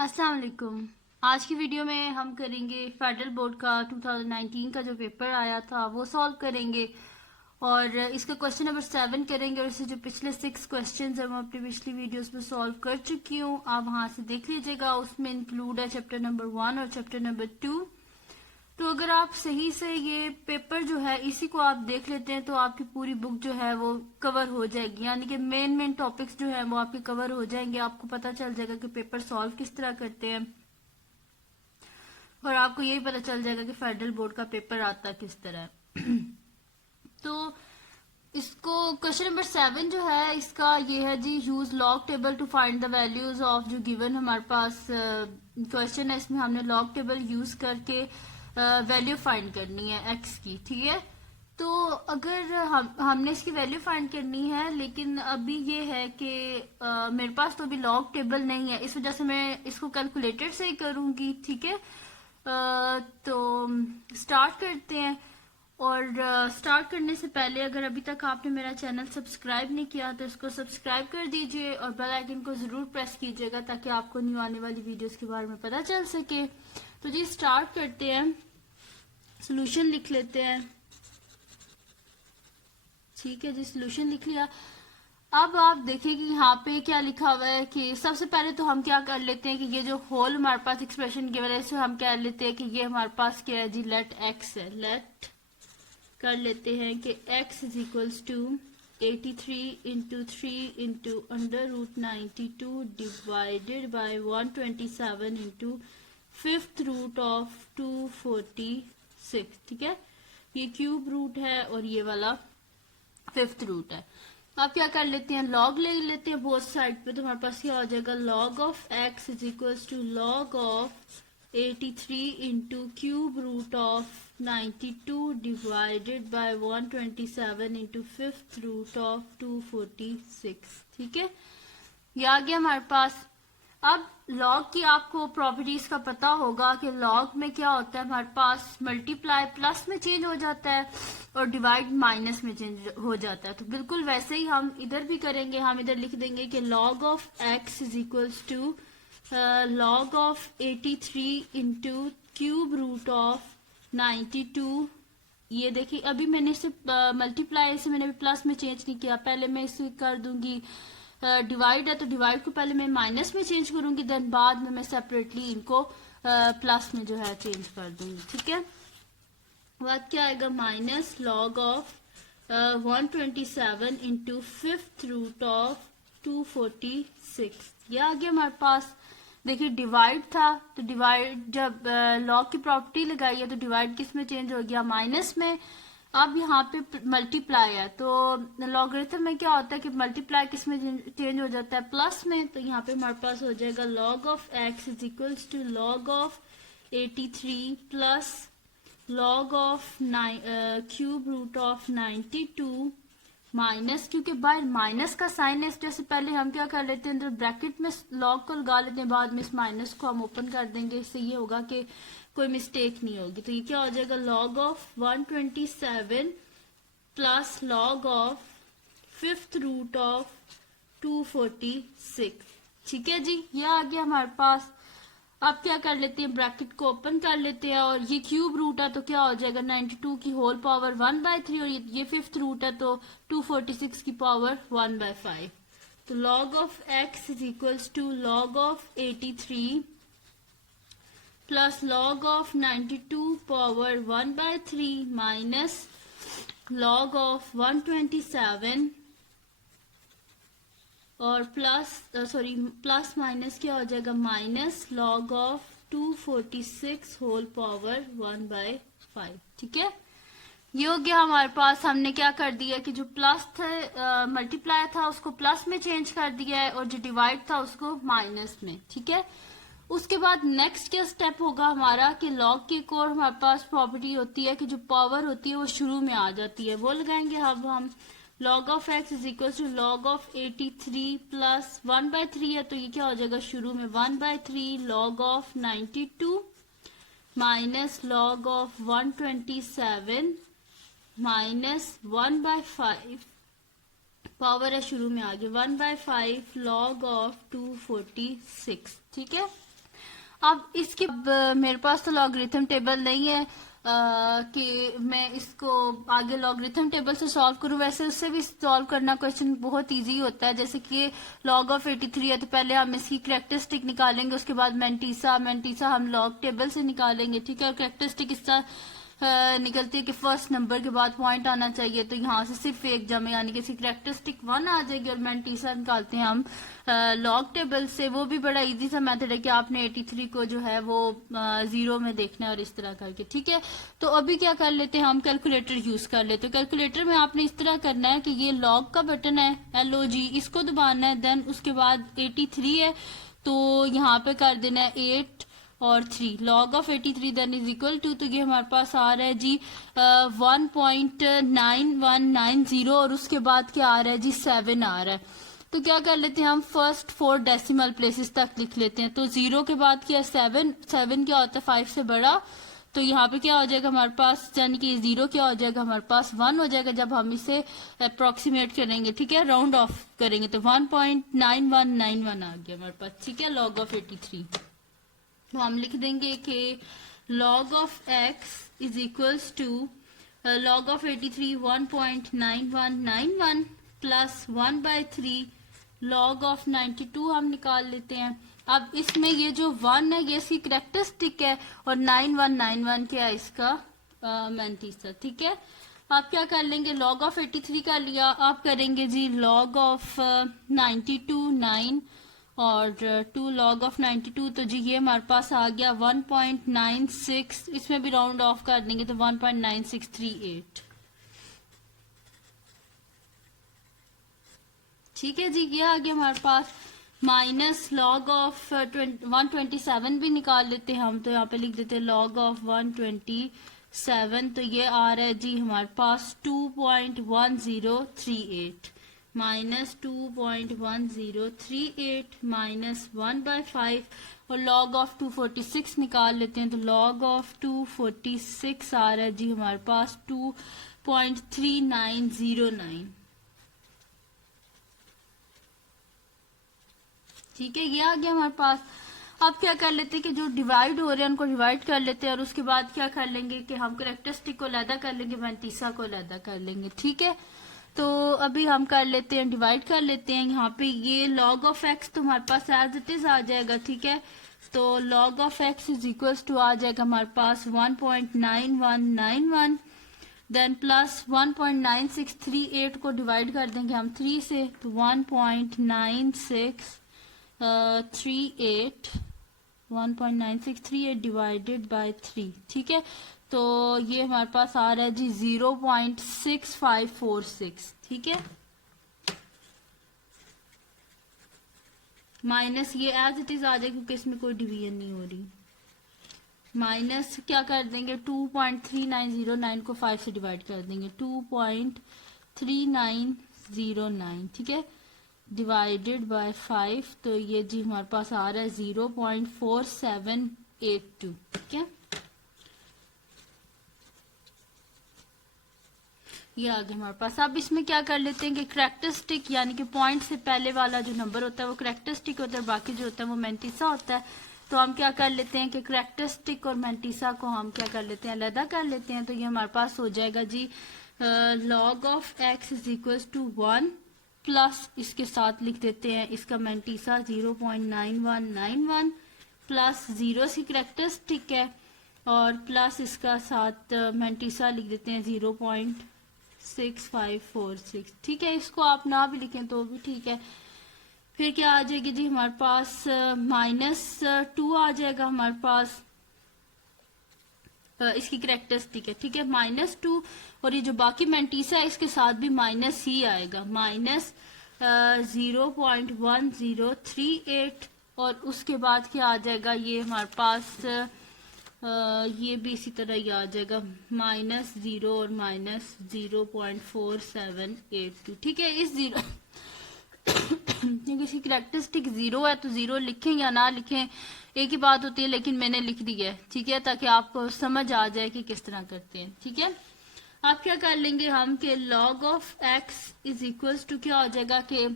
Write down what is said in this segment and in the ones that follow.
अस्सलाम वालेकुम। आज की वीडियो में हम करेंगे फेडरल बोर्ड का 2019 का जो पेपर आया था वो सॉल्व करेंगे और इसका क्वेश्चन नंबर 7 करेंगे। और इससे जो पिछले 6 क्वेश्चन है मैं अपनी पिछली वीडियोस में सॉल्व कर चुकी हूँ, आप वहां से देख लीजिएगा। उसमें इंक्लूड है चैप्टर नंबर 1 और चैप्टर नंबर 2। तो अगर आप सही से ये पेपर जो है इसी को आप देख लेते हैं तो आपकी पूरी बुक जो है वो कवर हो जाएगी, यानी कि मेन टॉपिक्स जो है वो आपके कवर हो जाएंगे। आपको पता चल जाएगा कि पेपर सॉल्व किस तरह करते हैं और आपको यही पता चल जाएगा कि फेडरल बोर्ड का पेपर आता किस तरह है। तो इसको क्वेश्चन नंबर 7 जो है इसका ये है जी, use log table to find the values of, जो गिवन हमारे पास क्वेश्चन है इसमें हमने लॉग टेबल यूज करके वैल्यू फाइंड करनी है एक्स की, ठीक है। तो अगर हमने इसकी वैल्यू फाइंड करनी है, लेकिन अभी ये है कि मेरे पास तो अभी लॉग टेबल नहीं है, इस वजह से मैं इसको कैलकुलेटर से ही करूंगी, ठीक है। तो स्टार्ट करते हैं। और स्टार्ट करने से पहले अगर अभी तक आपने मेरा चैनल सब्सक्राइब नहीं किया तो इसको सब्सक्राइब कर दीजिए और बेल आइकन को जरूर प्रेस कीजिएगा ताकि आपको न्यू आने वाली वीडियोस के बारे में पता चल सके। तो जी स्टार्ट करते हैं, सोल्यूशन लिख लेते हैं। ठीक है जी, सोल्यूशन लिख लिया। अब आप देखें कि यहाँ पे क्या लिखा हुआ है कि सबसे पहले तो हम क्या कर लेते हैं कि ये जो होल हमारे पास एक्सप्रेशन की वजह से हम कह लेते हैं कि ये हमारे पास क्या है जी, लेट एक्स है। लेट कर लेते हैं कि x is equals to 83 into 3 into under root 92 divided by 127 into fifth root of 246, ठीक है। ये क्यूब रूट है और ये वाला फिफ्थ रूट है। अब क्या कर लेते हैं, लॉग ले लेते हैं बोथ साइड पे। तो हमारे पास क्या हो जाएगा, log of x is equals to log of 83 into cube root of 92 divided by 127 into fifth root of 246, ठीक है। ये आ गया हमारे पास। अब लॉग की आपको प्रॉपर्टीज का पता होगा कि लॉग में क्या होता है, हमारे पास मल्टीप्लाई प्लस में चेंज हो जाता है और डिवाइड माइनस में चेंज हो जाता है। तो बिल्कुल वैसे ही हम इधर भी करेंगे। हम इधर लिख देंगे कि log of X is equals to log of 83 into cube root of 92। ये देखिए अभी मैंने इसे मल्टीप्लाई से मैंने प्लस में चेंज नहीं किया, पहले मैं इसे कर दूंगी डिवाइड है तो डिवाइड को पहले मैं माइनस में चेंज करूंगी, देन बाद में मैं सेपरेटली इनको प्लस में जो है चेंज कर दूंगी, ठीक है। बाद क्या आएगा, minus log of 127 into fifth root of 246। ये आ गया हमारे पास। देखिए डिवाइड था तो डिवाइड जब लॉग की प्रॉपर्टी लगाई है तो डिवाइड किस में चेंज हो गया, माइनस में। अब यहाँ पे मल्टीप्लाई है तो लॉगरिथम में क्या होता है कि मल्टीप्लाई किस में चेंज हो जाता है, प्लस में। तो यहाँ पे हमारे पास हो जाएगा log of X is equals to log of 83 plus log of cube root of 92 minus, क्योंकि बाय माइनस का साइन है इस वजह से पहले हम क्या कर लेते हैं, अंदर ब्रैकेट में लॉग को लगा लेते हैं, बाद में इस माइनस को हम ओपन कर देंगे। इससे ये होगा कि कोई मिस्टेक नहीं होगी। तो ये क्या हो जाएगा, log of 127 plus log of fifth root of 246, ठीक है जी। ये आ गया हमारे पास। अब क्या कर लेते हैं, ब्रैकेट को ओपन कर लेते हैं और ये क्यूब रूट है तो क्या हो जाएगा 92 की होल पावर 1/3 और ये फिफ्थ रूट है तो 246 की पावर 1/5। तो log of x is equals to log of 83 plus log of 92 power 1/3 minus log of 127 और प्लस माइनस क्या हो जाएगा, minus log of 246 whole power 1/5, ठीक है। ये हो गया हमारे पास। हमने क्या कर दिया कि जो प्लस था मल्टीप्लाई था उसको प्लस में चेंज कर दिया है और जो डिवाइड था उसको माइनस में, ठीक है। उसके बाद नेक्स्ट क्या स्टेप होगा हमारा कि लॉग की एक और हमारे पास प्रॉपर्टी होती है कि जो पावर होती है वो शुरू में आ जाती है, वो लगाएंगे। अब हम log of x is equal to log of 83 plus 1/3 है तो ये क्या हो जाएगा शुरू में 1/3 log of 92 minus log of 127 minus 1/5 power है शुरू में आ गया 1/5 लॉग ऑफ 246, ठीक है। अब इसके मेरे पास तो लॉगरिथम टेबल नहीं है कि मैं इसको आगे लॉगरिथम टेबल से सॉल्व करूं। वैसे उससे भी सॉल्व करना क्वेश्चन बहुत इजी होता है। जैसे कि लॉग ऑफ 83 है तो पहले हम इसकी करेक्टरिस्टिक निकालेंगे, उसके बाद मेंटीसा हम लॉग टेबल से निकालेंगे, ठीक है। और करेक्टरिस्टिक इसका निकलती है कि फर्स्ट नंबर के बाद पॉइंट आना चाहिए, तो यहाँ से सिर्फ एक जमे यानी कि इसकी करेक्टरिस्टिक 1 आ जाएगी। और मेंटीसा निकालते हैं हम लॉग टेबल से। वो भी बड़ा इजी सा मेथड है कि आपने 83 को जो है वो 0 में देखना है और इस तरह करके, ठीक है। तो अभी क्या कर लेते हैं, हम कैलकुलेटर यूज कर लेते हैं। कैलकुलेटर में आपने इस तरह करना है कि ये लॉग का बटन है LOG, इसको दबाना है। देन उसके बाद 83 है तो यहाँ पे कर देना है 8 और 3, log of 83 then is equal to, तो ये हमारे पास आ रहा है जी 1.9190 और उसके बाद क्या आ रहा है जी 7 आ रहा है। तो क्या कर लेते हैं हम फर्स्ट 4 डेसिमल प्लेसेस तक लिख लेते हैं। तो 0 के बाद क्या 7 क्या होता है 5 से बड़ा, तो यहाँ पे क्या हो जाएगा हमारे पास, यानी कि 0 क्या हो जाएगा हमारे पास 1 हो जाएगा जब हम इसे अप्रोक्सीमेट करेंगे, ठीक है, राउंड ऑफ करेंगे। तो 1.9191 आ गया हमारे पास, ठीक है, लॉग ऑफ 83। तो हम लिख देंगे कि log of x is equals to log of 83 1.9191 plus 1/3 log of 92 हम निकाल लेते हैं। अब इसमें ये जो 1 है ये इसकी करेक्टरिस्टिक है और 9191 क्या है इसका मेंटीसा, ठीक है। आप क्या कर लेंगे, log of 83 कर लिया, आप करेंगे जी log of 92 9 और 2 log of 92, तो जी ये हमारे पास आ गया 1.96, इसमें भी राउंड ऑफ कर देंगे तो 1.9638, ठीक है जी। ये आ गया हमारे पास। माइनस लॉग ऑफ 127 भी निकाल लेते हैं हम, तो यहाँ पे लिख देते हैं log ऑफ 127, तो ये आ रहा है जी हमारे पास 2.1038 माइनस 2.1038 माइनस 1/5 और log ऑफ 246 निकाल लेते हैं। तो log ऑफ 246 आ रहा है जी हमारे पास 2.3909, ठीक है, ये आ गया हमारे पास। अब क्या कर लेते हैं कि जो डिवाइड हो रहे हैं उनको डिवाइड कर लेते हैं और उसके बाद क्या कर लेंगे कि हम करेक्टरिस्टिक को अलहदा कर लेंगे, मेंटीसा को अलहदा कर लेंगे, ठीक है। तो अभी हम कर लेते हैं, डिवाइड कर लेते हैं। यहाँ पे ये log ऑफ x तो हमारे पास एज इट इज आ जाएगा, ठीक है। तो log of x is equals to आ जाएगा हमारे पास 1.9191 देन प्लस 1.9638 को डिवाइड कर देंगे हम 3 से, तो 1.9638 डिवाइडेड बाय 3, ठीक है। तो ये हमारे पास आ रहा है जी 0.6546, ठीक है। माइनस ये एज इट इज आ जाएगा क्योंकि इसमें कोई डिवीजन नहीं हो रही। माइनस क्या कर देंगे 2.3909 को 5 से डिवाइड कर देंगे, 2.3909, ठीक है, डिवाइडेड बाय 5, तो ये जी हमारे पास आ रहा है 0.4782, ठीक है। ये आ गया हमारे पास। अब इसमें क्या कर लेते हैं कि करेक्टरिस्टिक यानी कि पॉइंट से पहले वाला जो नंबर होता है वो करेक्टरिस्टिक होता है, बाकी जो होता है वो मेंटीसा होता है। तो हम क्या कर लेते हैं कि करेक्टरिस्टिक और मेंटीसा को हम क्या कर लेते हैं, अलग कर लेते हैं। तो ये हमारे पास हो जाएगा जी log of x is equal to 1 plus इसके साथ लिख देते हैं इसका मेंटीसा 0.9191 प्लस 0 सी करेक्टरिस्टिक है और प्लस इसका साथ मेंटीसा लिख देते हैं 0.6546, ठीक है। इसको आप ना भी लिखें तो भी ठीक है। फिर क्या आ जाएगी जी हमारे पास -2 आ जाएगा हमारे पास, इसकी करेक्टरिस्टिक है, ठीक है, -2 और ये जो बाकी मेंटीसा है इसके साथ भी माइनस ही आएगा, -0.1038 और उसके बाद क्या आ जाएगा ये हमारे पास ये भी इसी तरह ही आ जाएगा -0 और -0.4782, ठीक है। इस 0 क्योंकि इसकी करेक्टरिस्टिक 0 है तो 0 लिखें या ना लिखें एक ही बात होती है, लेकिन मैंने लिख दी है, ठीक है, ताकि आपको समझ आ जाए कि किस तरह करते हैं, ठीक है। आप क्या कर लेंगे हम कि log of x is equal to क्या हो जाएगा कि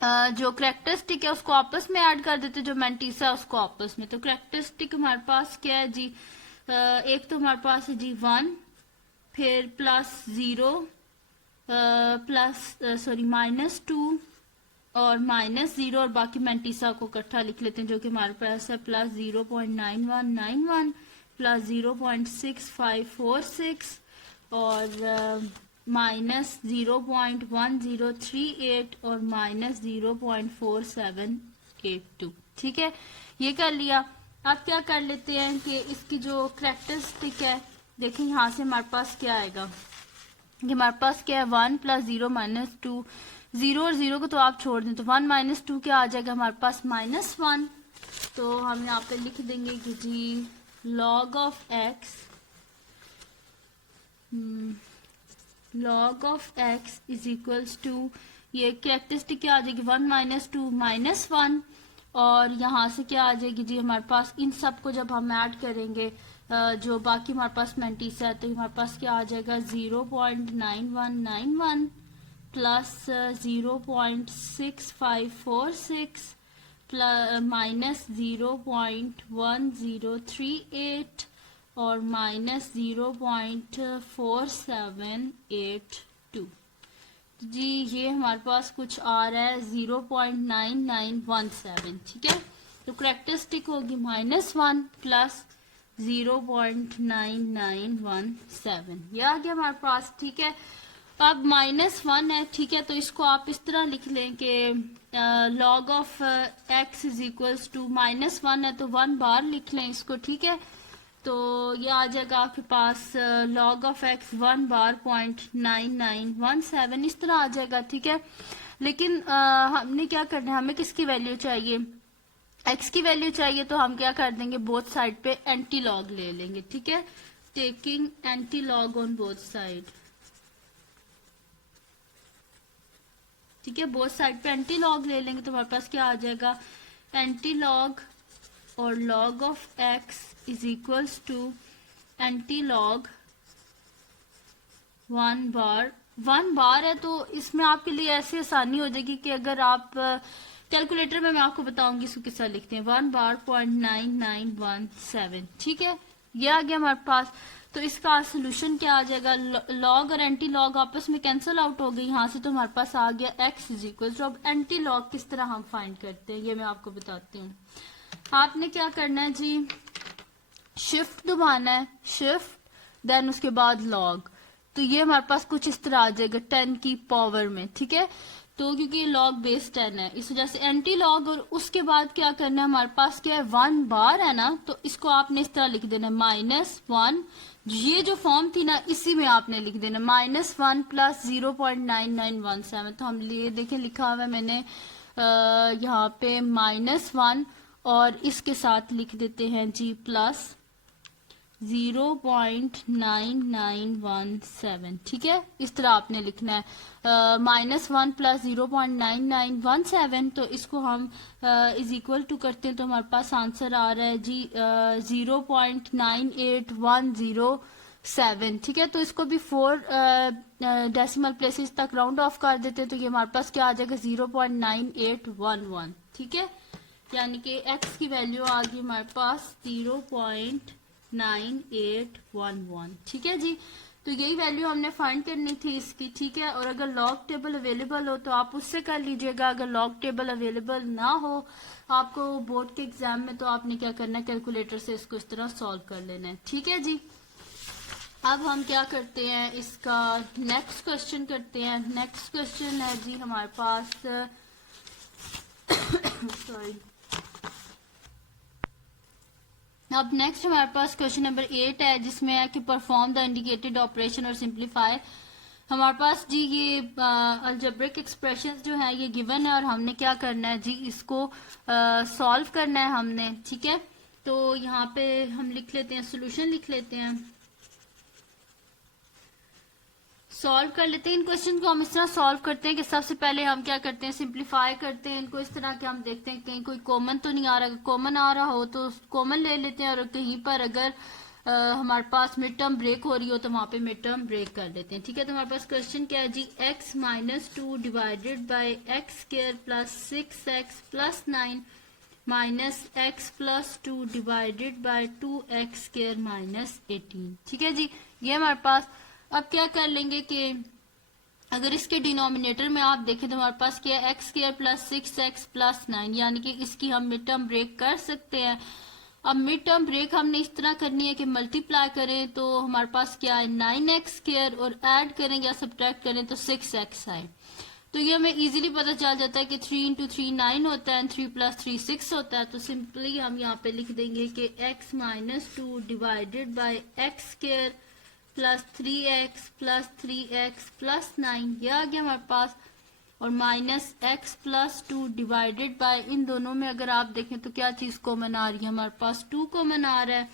जो करेक्टरिस्टिक है उसको आपस में ऐड कर देते, जो मैंटीसा है उसको आपस में। तो करेक्टरिस्टिक हमारे पास क्या है जी, एक तो हमारे पास है जी 1, फिर प्लस 0, -2 और -0, और बाकी मैंटीसा को इकट्ठा लिख लेते हैं जो कि हमारे पास है प्लस 0.9191 प्लस 0.6546 और -0.1038 और -0.4782। ठीक है, ये कर लिया। अब क्या कर लेते हैं कि इसकी जो करेक्टरिस्टिक है, देखिए यहाँ से हमारे पास क्या आएगा, ये हमारे पास क्या है 1 + 0 - 2, 0 और 0 को तो आप छोड़ दें, तो 1 - 2 क्या आ जाएगा हमारे पास -1। तो हम यहाँ पे लिख देंगे कि जी log of x is equals to, ये कैरेक्टरिस्टिक क्या आ जाएगी 1 - 2 -1, और यहाँ से क्या आ जाएगी जी हमारे पास, इन सब को जब हम ऐड करेंगे जो बाकी हमारे पास मैंटीसा है, तो हमारे पास क्या आ जाएगा 0.9191 प्लस 0.6546 प्लस -0.1038 और -0.4782। जी ये हमारे पास कुछ आ रहा है 0.9917। ठीक है, तो करेक्टरिस्टिक होगी -1 प्लस 0.9917, ये आ गया हमारे पास। ठीक है, अब -1 है, ठीक है, तो इसको आप इस तरह लिख लें कि log of x is equals to -1 है तो 1 बार लिख लें इसको। ठीक है, तो ये आ जाएगा आपके पास log of x 1 बार 0.9917, इस तरह आ जाएगा। ठीक है, लेकिन हमने क्या करना है, हमें किसकी वैल्यू चाहिए, x की वैल्यू चाहिए, तो हम क्या कर देंगे बोथ साइड पे एंटी लॉग ले लेंगे। ठीक है, taking antilog on both side. ठीक है, बोथ साइड पे एंटी लॉग ले लेंगे तो हमारे पास क्या आ जाएगा, एंटी लॉग और log of x is equals to antilog 1 बार। 1 बार है तो इसमें आपके लिए ऐसी आसानी हो जाएगी कि अगर आप कैलकुलेटर में मैं आपको बताऊंगी इसको किस तरह लिखते हैं, 1 बार 0.9917। ठीक है, ये आ गया हमारे पास। तो इसका सोल्यूशन क्या आ जाएगा, लॉग और एंटी लॉग आपस में कैंसिल आउट हो गई यहाँ से, तो हमारे पास आ गया x इज इक्वल टू। अब एंटी लॉग किस तरह हम फाइंड करते हैं ये मैं आपको बताती हूँ। आपने क्या करना है जी, शिफ्ट दबाना है, शिफ्ट देन उसके बाद लॉग, तो ये हमारे पास कुछ इस तरह आ जाएगा 10 की पावर में। ठीक है, तो क्योंकि लॉग बेस 10 है इस वजह से एंटी लॉग, और उसके बाद क्या करना है हमारे पास क्या है 1 बार है ना, तो इसको आपने इस तरह लिख देना -1, ये जो फॉर्म थी ना इसी में आपने लिख देना -1 प्लस 0.9917। तो हम लिए देखें लिखा हुआ है मैंने यहाँ पे -1 और इसके साथ लिख देते हैं जी प्लस 0.9917। ठीक है, इस तरह आपने लिखना है -1 प्लस 0.9917, तो इसको हम इज इक्वल टू करते हैं तो हमारे पास आंसर आ रहा है जी 0.98107। ठीक है, तो इसको भी 4 डेसिमल प्लेसेस तक राउंड ऑफ कर देते हैं तो ये हमारे पास क्या आ जाएगा 0.9811। ठीक है, यानी कि x की वैल्यू आ गई हमारे पास 0.9811। ठीक है जी, तो यही वैल्यू हमने फाइंड करनी थी इसकी। ठीक है, और अगर लॉग टेबल अवेलेबल हो तो आप उससे कर लीजिएगा, अगर लॉग टेबल अवेलेबल ना हो आपको बोर्ड के एग्जाम में, तो आपने क्या करना है कैलकुलेटर से इसको इस तरह सॉल्व कर लेना है। ठीक है जी, अब हम क्या करते हैं, इसका नेक्स्ट क्वेश्चन करते हैं। नेक्स्ट क्वेश्चन है जी हमारे पास सॉरी, अब नेक्स्ट हमारे पास क्वेश्चन नंबर 8 है जिसमें है कि परफॉर्म द इंडिकेटेड ऑपरेशन और सिंप्लीफाई। हमारे पास जी ये अलजेब्रिक एक्सप्रेशंस जो है ये गिवन है और हमने क्या करना है जी इसको सॉल्व करना है हमने। ठीक है, तो यहाँ पे हम लिख लेते हैं, सोल्यूशन लिख लेते हैं, सॉल्व कर लेते हैं। इन क्वेश्चन को हम इस तरह सॉल्व करते हैं कि सबसे पहले हम क्या करते हैं सिंप्लीफाई करते हैं इनको इस तरह के, हम देखते हैं कहीं कोई कॉमन तो नहीं आ रहा, कॉमन आ रहा हो तो कॉमन ले लेते हैं, और कहीं पर अगर हमारे पास मिड टर्म ब्रेक हो रही हो तो वहां पे मिड टर्म ब्रेक कर देते हैं। ठीक है, तो हमारे पास क्वेश्चन क्या है जी, x minus 2 divided by x square plus 6x plus 9 minus x plus 2 divided by 2x square minus 18। ठीक है जी, ये हमारे पास। अब क्या कर लेंगे कि अगर इसके डिनोमिनेटर में आप देखें तो हमारे पास क्या है, x square plus 6x plus 9, यानी कि इसकी हम मिड टर्म ब्रेक कर सकते हैं। अब मिड टर्म ब्रेक हमने इस तरह करनी है कि मल्टीप्लाई करें तो हमारे पास क्या है 9x स्क्र और ऐड करें या सब्ट्रैक्ट करें तो 6x आए। तो ये हमें इजीली पता चल जाता है कि 3 इंटू 3 9 होता है, 3 प्लस 3 6 होता है। तो सिंपली हम यहाँ पे लिख देंगे कि x minus 2 divided by x square plus 3x plus 3x plus 9, ये आ गया हमारे पास। और minus x plus 2 divided by, इन दोनों में अगर आप देखें तो क्या चीज कॉमन आ रही है, हमारे पास 2 कॉमन आ रहा है।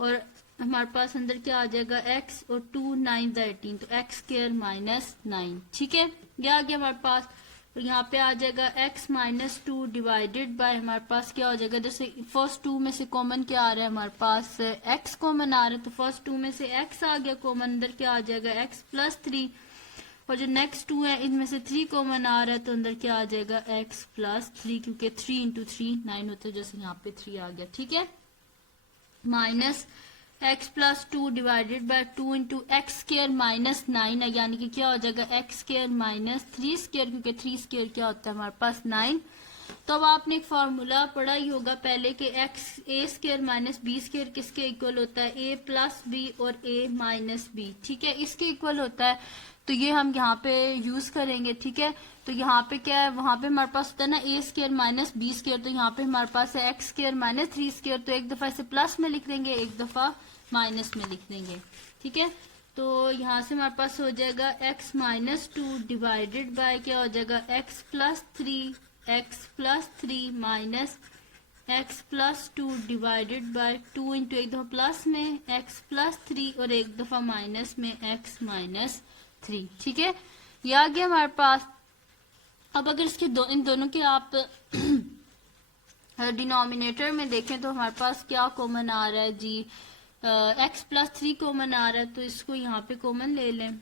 और हमारे पास अंदर क्या आ जाएगा x और 2 9 18, तो x स्क्र माइनस 9। ठीक है, ये आ गया हमारे पास। और यहाँ पे आ जाएगा x माइनस 2 डिवाइडेड बाय, हमारे पास क्या हो जाएगा, जैसे फर्स्ट 2 में से कॉमन क्या आ रहा है, हमारे पास x कॉमन आ रहा है, तो फर्स्ट 2 में से x आ गया कॉमन, अंदर क्या आ जाएगा x प्लस 3। और जो नेक्स्ट 2 है इनमें से 3 कॉमन आ रहा है, तो अंदर क्या आ जाएगा x प्लस 3, क्योंकि 3 इंटू 3 9 होते हैं, जैसे यहाँ पे 3 आ गया। ठीक है, minus x plus 2 divided by 2 into x square minus 9 है, यानी कि क्या हो जाएगा x स्क्र माइनस 3 स्क्र, क्योंकि 3 स्क्र क्या होता है हमारे पास 9। तो अब आपने एक फॉर्मूला पढ़ा ही होगा पहले कि x a square minus b square किसके इक्वल होता है, a प्लस b और a माइनस b। ठीक है, इसके इक्वल होता है, तो ये हम यहाँ पे यूज करेंगे। ठीक है, तो यहाँ पे क्या है, वहां पे हमारे पास होता है ना a square minus b square, तो यहाँ पे हमारे पास है x स्क्र माइनस 3 स्क्र, तो एक दफा इसे प्लस में लिख देंगे, एक दफा माइनस में लिख देंगे। ठीक है, तो यहाँ से हमारे पास हो जाएगा x माइनस 2 डिवाइडेड बाय क्या हो जाएगा x plus 3 minus x plus 2 divided by 2 into एक दफा प्लस में x प्लस 3 और एक दफा माइनस में x माइनस 3। ठीक है, ये आ गया हमारे पास। अब अगर इसके इन दोनों के आप डिनोमिनेटर में देखें तो हमारे पास क्या कॉमन आ रहा है जी, x प्लस 3 कॉमन आ रहा है, तो इसको यहाँ पे कॉमन ले लें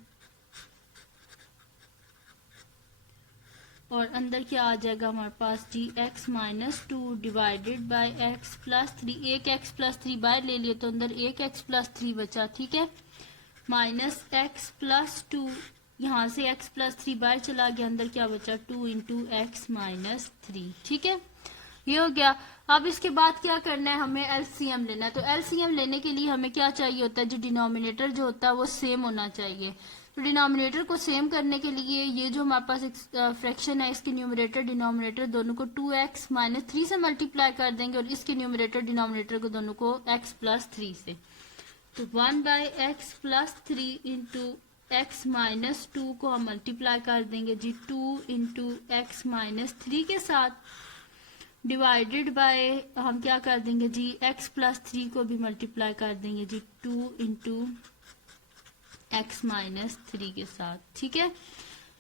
और अंदर क्या आ जाएगा हमारे पास जी, x minus 2 divided bye x plus 3, एक x प्लस 3 बाहर ले लिए तो अंदर एक x प्लस 3 बचा। ठीक है, माइनस x प्लस 2, यहाँ से x प्लस 3 बाहर चला गया, अंदर क्या बचा 2 इंटू एक्स माइनस 3। ठीक है, ये हो गया। अब इसके बाद क्या करना है, हमें एलसीएम लेना है। तो एलसीएम लेने के लिए हमें क्या चाहिए होता है, जो डिनोमिनेटर जो होता है वो सेम होना चाहिए। तो डिनोमिनेटर को सेम करने के लिए ये जो हमारे पास एक फ्रैक्शन है, इसके न्यूमरेटर डिनोमिनेटर दोनों को 2x माइनस 3 से मल्टीप्लाई कर देंगे और इसके न्यूमरेटर डिनोमिनेटर को दोनों को x प्लस 3 से। तो 1 by x plus 3 into x minus 2 को हम मल्टीप्लाई कर देंगे जी 2 इंटू एक्स माइनस 3 के साथ, डिवाइडेड बाय हम क्या कर देंगे जी, x प्लस 3 को भी मल्टीप्लाई कर देंगे जी 2 इंटू एक्स माइनस 3 के साथ। ठीक है,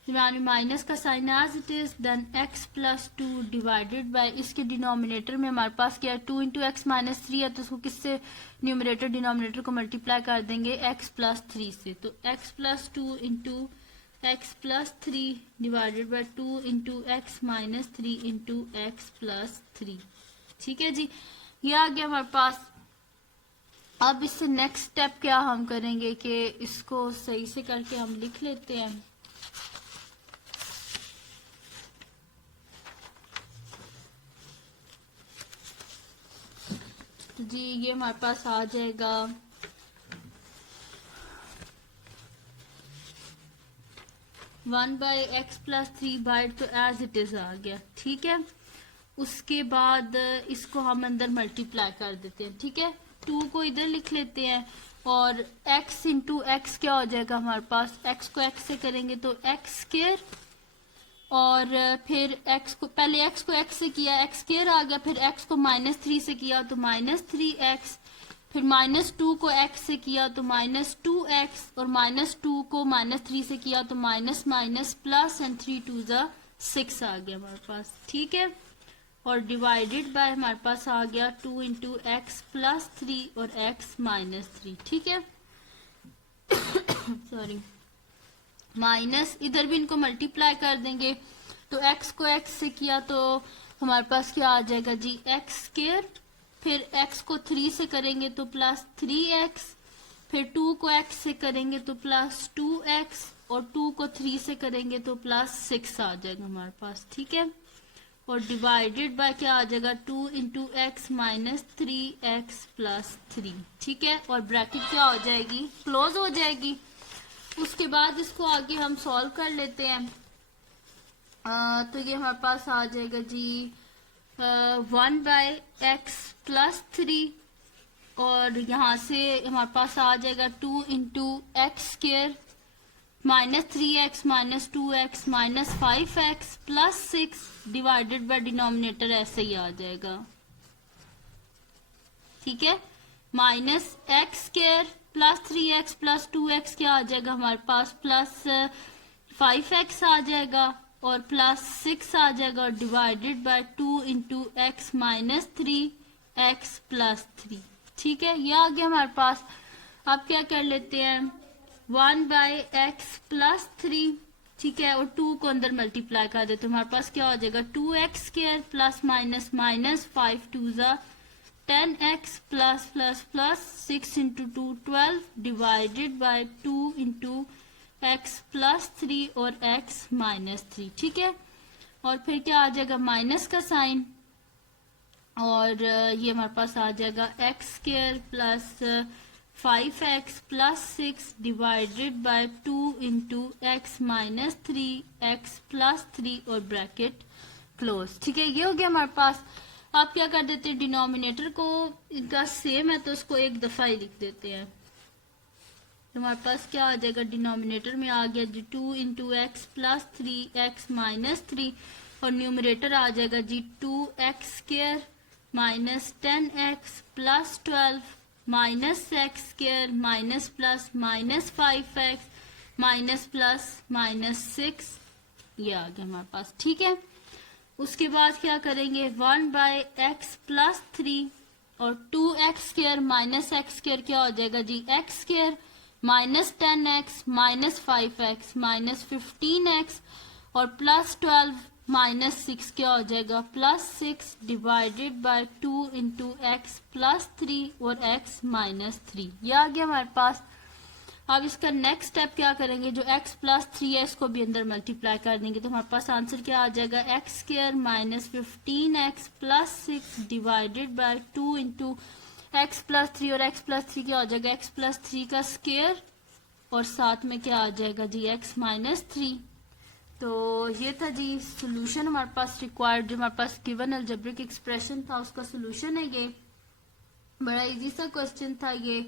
यानी माइनस का sign as it is, then x plus 2 divided by, इसके डिनोमिनेटर में हमारे पास क्या है 2 इंटू एक्स माइनस 3 है, तो उसको किससे न्यूमरेटर डिनोमिनेटर को मल्टीप्लाई कर देंगे x प्लस 3 से। तो x plus 2 into x plus 3 divided by 2 into x minus 3 into x plus 3। ठीक है जी, ये आ गया हमारे पास। अब इससे नेक्स्ट स्टेप क्या हम करेंगे कि इसको सही से करके हम लिख लेते हैं। तो जी ये हमारे पास आ जाएगा 1 बाई एक्स प्लस 3 बाई, तो एज इट इज आ गया। ठीक है, उसके बाद इसको हम अंदर मल्टीप्लाई कर देते हैं। ठीक है, 2 को इधर लिख लेते हैं और x इंटू एक्स क्या हो जाएगा हमारे पास, x को x से करेंगे तो x स्क्वायर, और फिर x को पहले x को x से किया x स्क्वायर आ गया, फिर x को माइनस 3 से किया तो माइनस 3x, फिर माइनस 2 को x से किया तो माइनस 2x, और माइनस 2 को माइनस 3 से किया तो माइनस माइनस प्लस, एंड 3 2 जा 6 आ गया हमारे पास। ठीक है, और डिवाइडेड बाय हमारे पास आ गया 2 इंटू एक्स प्लस 3 और एक्स माइनस 3। ठीक है, सॉरी, माइनस इधर भी इनको मल्टीप्लाई कर देंगे तो x को x से किया तो हमारे पास क्या आ जाएगा जी, एक्स स्क्वायर, फिर x को 3 से करेंगे तो प्लस 3x, फिर 2 को x से करेंगे तो प्लस 2x और 2 को 3 से करेंगे तो प्लस 6 आ जाएगा हमारे पास। ठीक है, और डिवाइडेड बाय क्या आ जाएगा 2 into x minus 3x plus 3। ठीक है, और ब्रैकेट क्या हो जाएगी, क्लोज हो जाएगी। उसके बाद इसको आगे हम सॉल्व कर लेते हैं। तो ये हमारे पास आ जाएगा जी 1 बाय एक्स प्लस 3 और यहाँ से हमारे पास आ जाएगा 2 into x square minus 3x minus 2x minus 5x plus 6 divided by denominator ऐसे ही आ जाएगा। ठीक है, minus x square plus 3x plus 2x क्या आ जाएगा हमारे पास, प्लस 5x आ जाएगा और प्लस 6 आ जाएगा और divided by 2 into x minus 3x plus 3। ठीक है, ये आ गया हमारे पास। अब क्या कर लेते हैं 1 बाय एक्स प्लस 3। ठीक है, और 2 को अंदर मल्टीप्लाई कर देते हैं, हमारे पास क्या हो जाएगा 2x square plus minus minus 5 2 ज़ा 10x plus plus plus 6 into 2 12 divided by 2 into x plus 3 और x माइनस 3। ठीक है, और फिर क्या आ जाएगा माइनस का साइन और ये हमारे पास आ जाएगा x square plus 5x plus 6 divided by 2 into x minus 3 x plus 3 और ब्रैकेट क्लोज। ठीक है, ये हो गया हमारे पास। आप क्या कर देते हैं, डिनोमिनेटर को इनका सेम है तो उसको एक दफा ही लिख देते हैं। तो हमारे पास क्या आ जाएगा, डिनोमिनेटर में आ गया जी 2 into x plus 3 x minus 3 और न्यूमरेटर आ जाएगा जी 2x square minus 10x plus 12 minus x square minus plus minus 5x minus plus minus 6, ये आ गया हमारे पास। ठीक है, उसके बाद क्या करेंगे 1 बाय एक्स प्लस 3 और 2x square minus x square क्या हो जाएगा जी, x square minus 10x minus 5x minus 15x और प्लस 12 माइनस 6 क्या हो जाएगा, plus 6 divided by 2 into x plus 3 और x माइनस 3। ये आ गया हमारे पास। अब इसका नेक्स्ट स्टेप क्या करेंगे, जो x प्लस 3 है इसको भी अंदर मल्टीप्लाई कर देंगे तो हमारे पास आंसर क्या आ जाएगा, x square minus 15x plus 6 divided by 2 into x plus 3 और x प्लस 3 क्या हो जाएगा, x प्लस 3 का स्क्वायर और साथ में क्या आ जाएगा जी x माइनस 3। तो ये था जी सोल्यूशन हमारे पास रिक्वायर्ड, जो हमारे पास गिवन अलजेब्रिक एक्सप्रेशन था उसका सोल्यूशन है। ये बड़ा इजी सा क्वेश्चन था ये।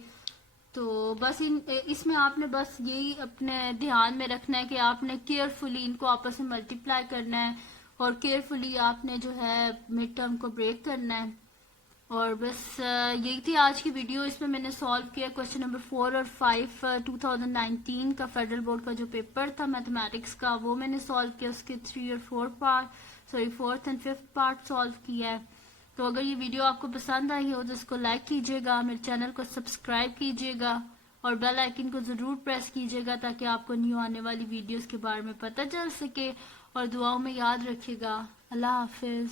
तो बस इसमें आपने बस यही अपने ध्यान में रखना है कि आपने केयरफुली इनको आपस में मल्टीप्लाई करना है और केयरफुली आपने जो है मिड टर्म को ब्रेक करना है। और बस यही थी आज की वीडियो। इसमें मैंने सॉल्व किया क्वेश्चन नंबर 4 और 5 2019 का फेडरल बोर्ड का जो पेपर था मैथमेटिक्स का, वो मैंने सॉल्व किया। उसके 3 और 4 part, sorry 4th and 5th part solve किया है। तो अगर ये वीडियो आपको पसंद आई हो तो इसको लाइक कीजिएगा, मेरे चैनल को सब्सक्राइब कीजिएगा और बेल आइकन को जरूर प्रेस कीजिएगा ताकि आपको न्यू आने वाली वीडियोस के बारे में पता चल सके। और दुआओं में याद रखिएगा। अल्लाह हाफिज।